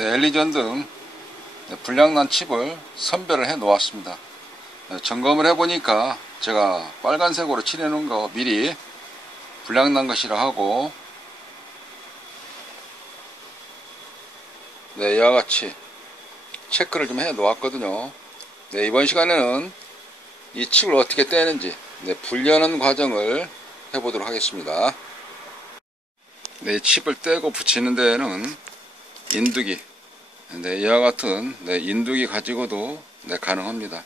네, LED 전등 불량난 칩을 선별을 해 놓았습니다. 점검을 해 보니까 제가 빨간색으로 칠해 놓은 거 미리 불량난 것이라 하고, 네, 이와 같이 체크를 좀 해 놓았거든요. 네, 이번 시간에는 이 칩을 어떻게 떼는지, 네, 불려는 과정을 해 보도록 하겠습니다. 네, 칩을 떼고 붙이는 데에는 인두기, 네, 이와 같은 인두기 가지고도 가능합니다.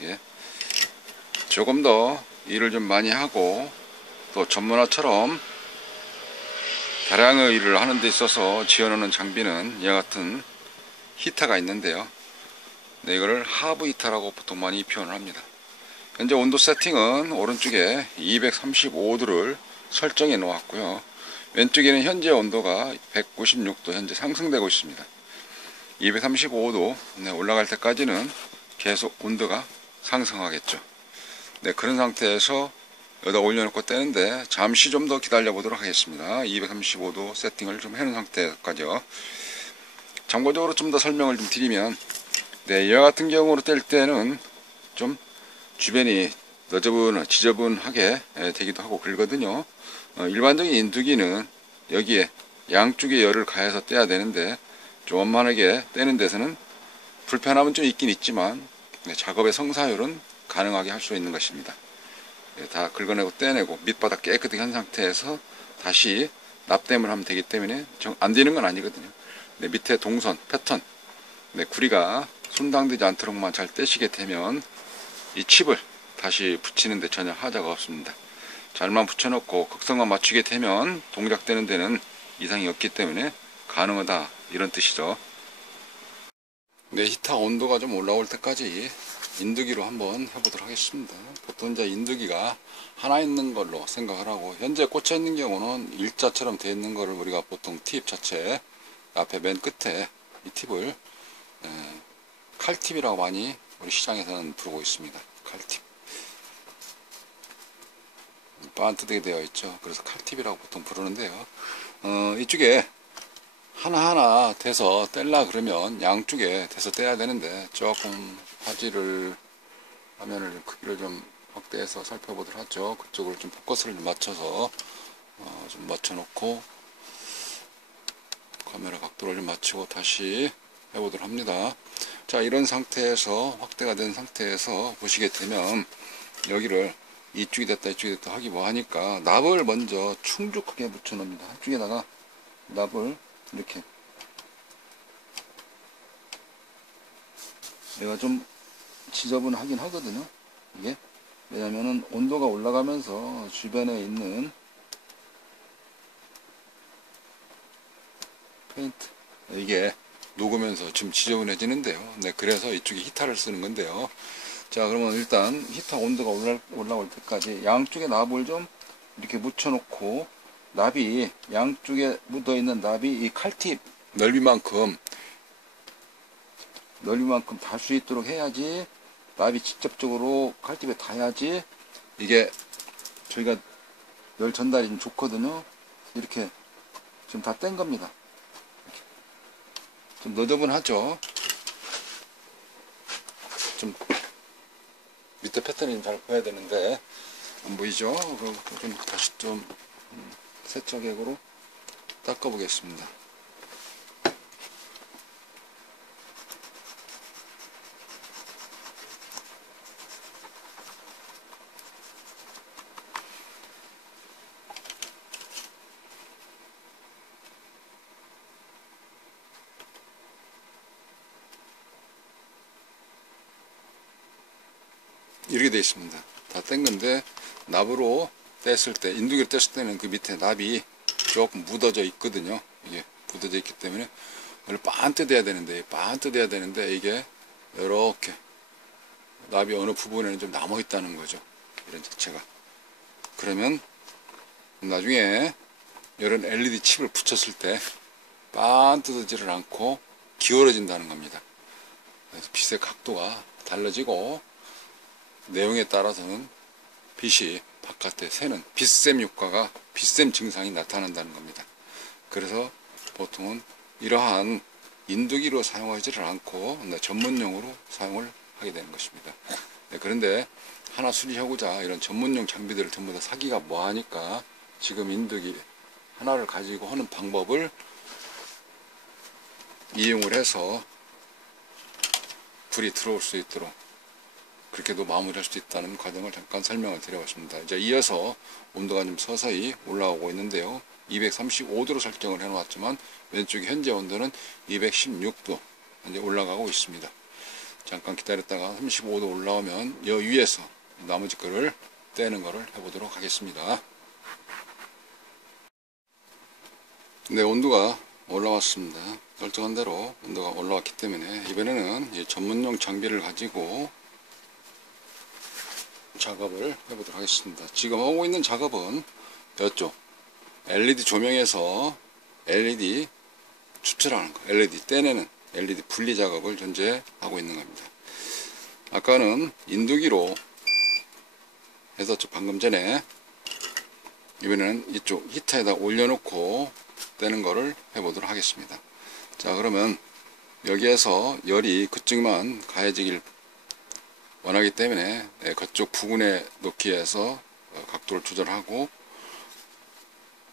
예. 조금 더 일을 좀 많이 하고 또 전문화처럼 다량의 일을 하는 데 있어서 지어놓는 장비는 이와 같은 히터가 있는데요. 네, 이거를 하부 히터라고 보통 많이 표현을 합니다. 현재 온도 세팅은 오른쪽에 235도를 설정해 놓았고요. 왼쪽에는 현재 온도가 196도 현재 상승되고 있습니다. 235도 올라갈 때까지는 계속 온도가 상승하겠죠. 네, 그런 상태에서 여기다 올려놓고 떼는데 잠시 좀 더 기다려 보도록 하겠습니다. 235도 세팅을 좀 해놓은 상태까지요. 참고적으로 좀 더 설명을 좀 드리면, 네, 이와 같은 경우로 뗄 때는 좀 주변이 지저분하게 되기도 하고 그러거든요. 일반적인 인두기는 여기에 양쪽에 열을 가해서 떼야 되는데, 좀 원만하게 떼는 데서는 불편함은 좀 있긴 있지만 작업의 성사율은 가능하게 할 수 있는 것입니다. 다 긁어내고 떼내고 밑바닥 깨끗하게 한 상태에서 다시 납땜을 하면 되기 때문에 안 되는 건 아니거든요. 밑에 동선, 패턴, 구리가 손상되지 않도록만 잘 떼시게 되면 이 칩을 다시 붙이는데 전혀 하자가 없습니다. 잘만 붙여놓고 극성만 맞추게 되면 동작되는 데는 이상이 없기 때문에 가능하다, 이런 뜻이죠. 네, 히터 온도가 좀 올라올 때까지 인두기로 한번 해보도록 하겠습니다. 보통 이제 인두기가 하나 있는 걸로 생각을 하고, 현재 꽂혀 있는 경우는 일자처럼 되어 있는 거를 우리가 보통 팁 자체 앞에 맨 끝에 이 팁을 칼팁이라고 많이 우리 시장에서는 부르고 있습니다. 칼팁. 반뜨되게 되어 있죠. 그래서 칼팁이라고 보통 부르는데요. 이쪽에 하나하나 대서 뗄라 그러면 양쪽에 대서 떼야 되는데, 조금 화질을 화면을 크기를 좀 확대해서 살펴보도록 하죠. 그쪽으로 좀 포커스를 좀 맞춰서 좀 맞춰놓고 카메라 각도를 좀 맞추고 다시 해보도록 합니다. 자, 이런 상태에서 확대가 된 상태에서 보시게 되면 여기를 이쪽이 됐다 이쪽이 됐다 하기 뭐하니까 납을 먼저 충족하게 붙여 놓습니다. 한쪽에다가 납을 이렇게, 얘가 좀 지저분하긴 하거든요. 이게 왜냐면은 온도가 올라가면서 주변에 있는 페인트, 이게 녹으면서 좀 지저분해지는데요. 네, 그래서 이쪽에 히터를 쓰는 건데요. 자, 그러면 일단 히터 온도가 올라올 때까지 양쪽에 납을 좀 이렇게 묻혀 놓고, 납이 양쪽에 묻어 있는 납이 이 칼팁 넓이만큼 닿을 수 있도록 해야지, 납이 직접적으로 칼팁에 닿아야지 이게 저희가 열 전달이 좀 좋거든요. 이렇게 지금 다 뗀 겁니다. 좀 너저분하죠. 좀 밑에 패턴이 잘 보여야 되는데 안 보이죠? 좀 다시 좀 세척액으로 닦아 보겠습니다. 이렇게 되어 있습니다. 다 뗀 건데, 납으로 뗐을 때, 인두기를 뗐을 때는 그 밑에 납이 조금 묻어져 있거든요. 이게 묻어져 있기 때문에 이걸 반듯해야 되는데 이게 이렇게 납이 어느 부분에는 좀 남아 있다는 거죠. 이런 자체가. 그러면 나중에 이런 LED 칩을 붙였을 때 반듯하지를 않고 기울어진다는 겁니다. 그래서 빛의 각도가 달라지고 내용에 따라서는 빛이 바깥에 새는 빛샘 효과가, 빛샘 증상이 나타난다는 겁니다. 그래서 보통은 이러한 인두기로 사용하지를 않고 전문용으로 사용을 하게 되는 것입니다. 그런데 하나 수리하고자 이런 전문용 장비들을 전부 다 사기가 뭐하니까 지금 인두기 하나를 가지고 하는 방법을 이용을 해서 불이 들어올 수 있도록 그렇게도 마무리할 수 있다는 과정을 잠깐 설명을 드려봤습니다. 이제 이어서 온도가 좀 서서히 올라오고 있는데요. 235도로 설정을 해놓았지만 왼쪽 현재 온도는 216도 이제 올라가고 있습니다. 잠깐 기다렸다가 35도 올라오면 여 위에서 나머지 거를 떼는 거를 해보도록 하겠습니다. 네, 온도가 올라왔습니다. 설정한 대로 온도가 올라왔기 때문에 이번에는 이 전문용 장비를 가지고 작업을 해보도록 하겠습니다. 지금 하고 있는 작업은 이쪽 LED 조명에서 LED 추출하는 거, LED 떼내는 LED 분리 작업을 현재 하고 있는 겁니다. 아까는 인두기로 해서 방금 전에 이번에는 이쪽 히터에다 올려놓고 떼는 거를 해보도록 하겠습니다. 자, 그러면 여기에서 열이 그쪽만 가해지길 원하기 때문에 그쪽 부근에 놓기 위해서 각도를 조절하고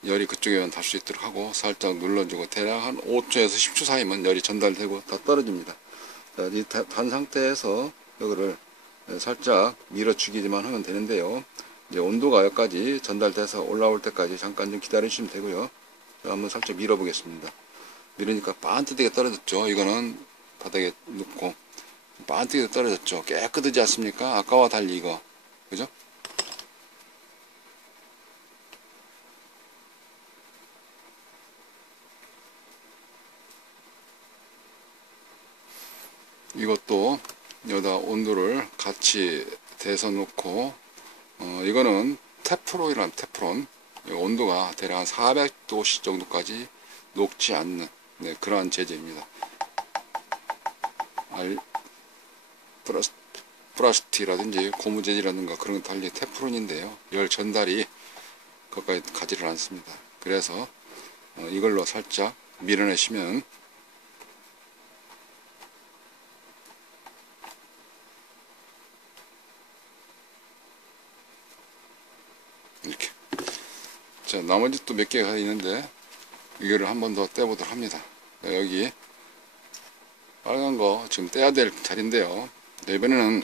열이 그쪽에만 닿을 수 있도록 하고 살짝 눌러주고 대략 한 5초에서 10초 사이면 열이 전달되고 다 떨어집니다. 자, 이 단 상태에서 이거를 살짝 밀어주기만 하면 되는데요. 이제 온도가 여기까지 전달돼서 올라올 때까지 잠깐 좀 기다리시면 되고요. 자, 한번 살짝 밀어 보겠습니다. 밀으니까 반듯하게 떨어졌죠. 이거는 바닥에 놓고 반듯하게 떨어졌죠. 깨끗하지 않습니까? 아까와 달리 이거 그죠? 이것도 여기다 온도를 같이 대서 놓고 이거는 테프론이라는 테프론 온도가 대략 한 400도씨 정도까지 녹지 않는 그러한 재질입니다. 플라스틱이라든지 고무 재질이라든가 그런 거 달리 테프론인데요. 열 전달이 거기까지 가지를 않습니다. 그래서 이걸로 살짝 밀어내시면 이렇게. 자, 나머지 또 몇 개가 있는데 이거를 한 번 더 떼보도록 합니다. 여기 빨간 거 지금 떼야 될 자리인데요. 이번에는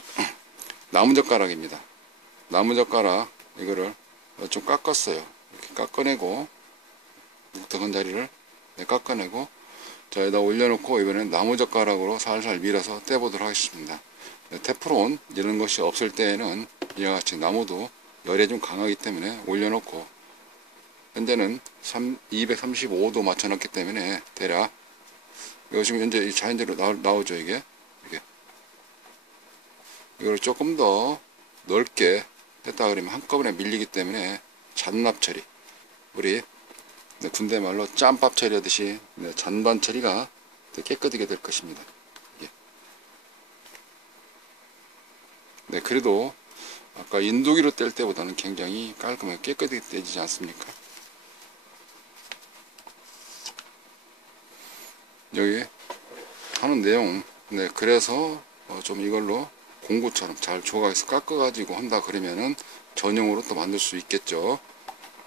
나무젓가락입니다. 나무젓가락 이거를 좀 깎았어요. 이렇게 깎아내고 묵직한 자리를 깎아내고 자, 여기다 올려놓고 이번에는 나무젓가락으로 살살 밀어서 떼보도록 하겠습니다. 테프론 이런 것이 없을 때에는 이와 같이 나무도 열에 좀 강하기 때문에 올려놓고 현재는 235도 맞춰놨기 때문에 대략 이거 지금 현재 자연재로 나오죠. 이게 이걸 조금 더 넓게 했다 그러면 한꺼번에 밀리기 때문에 잔납 처리, 우리 군대 말로 짬밥 처리하듯이 잔반 처리가 더 깨끗하게 될 것입니다. 네, 그래도 아까 인두기로 뗄 때보다는 굉장히 깔끔하게 깨끗하게 떼지지 않습니까? 여기 하는 내용, 네, 그래서 좀 이걸로 공구처럼 잘 조각해서 깎아가지고 한다 그러면은 전용으로 또 만들 수 있겠죠.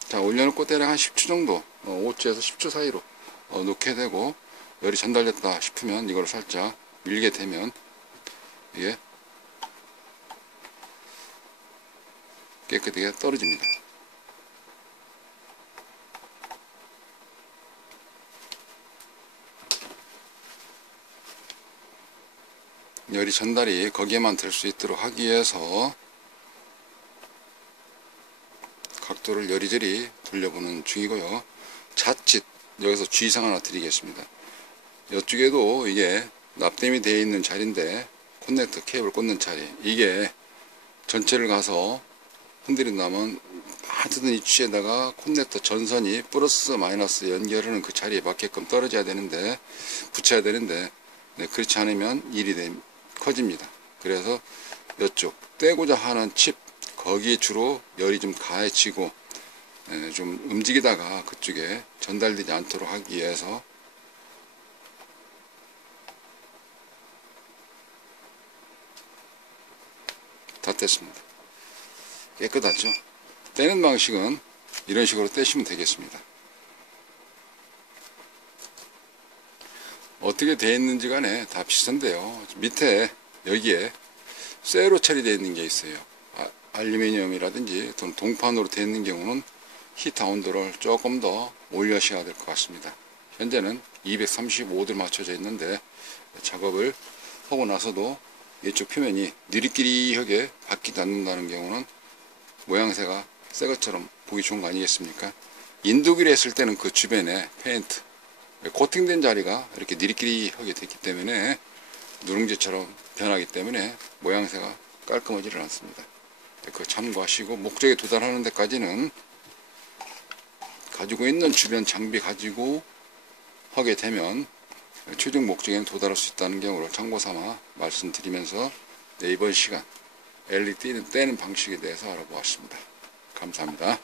자, 올려놓고 대략 한 10초 정도, 5초에서 10초 사이로 놓게 되고 열이 전달됐다 싶으면 이걸 살짝 밀게 되면 이게 깨끗하게 떨어집니다. 열이 전달이 거기에만 될 수 있도록 하기 위해서 각도를 여리저리 돌려보는 중이고요. 자칫 여기서 주의사항 하나 드리겠습니다. 이쪽에도 이게 납땜이 되어 있는 자리인데 콘넥터 케이블 꽂는 자리, 이게 전체를 가서 흔들린다면 반드시 위치에다가 콘넥터 전선이 플러스 마이너스 연결하는 그 자리에 맞게끔 떨어져야 되는데, 붙여야 되는데, 네, 그렇지 않으면 일이 커집니다. 그래서 이쪽 떼고자 하는 칩, 거기에 주로 열이 좀 가해지고 좀 움직이다가 그쪽에 전달되지 않도록 하기 위해서 뗐습니다. 깨끗하죠? 떼는 방식은 이런 식으로 떼시면 되겠습니다. 어떻게 되어 있는지 간에 다 비슷한데요. 밑에 여기에 쇠로 처리되어 있는 게 있어요. 알루미늄이라든지 동판으로 되어 있는 경우는 히터 온도를 조금 더 올려셔야 될 것 같습니다. 현재는 235도로 맞춰져 있는데 작업을 하고 나서도 이쪽 표면이 느릿끼리하게 바뀌지 않는다는 경우는 모양새가 새 것처럼 보기 좋은 거 아니겠습니까? 인두기를 했을 때는 그 주변에 페인트 코팅된 자리가 이렇게 느릿끼리하게 됐기 때문에 누룽지처럼 변하기 때문에 모양새가 깔끔하지를 않습니다. 그 참고하시고 목적에 도달하는 데까지는 가지고 있는 주변 장비 가지고 하게 되면 최종 목적에는 도달할 수 있다는 경우를 참고삼아 말씀드리면서 이번 시간 LED 떼는 방식에 대해서 알아보았습니다. 감사합니다.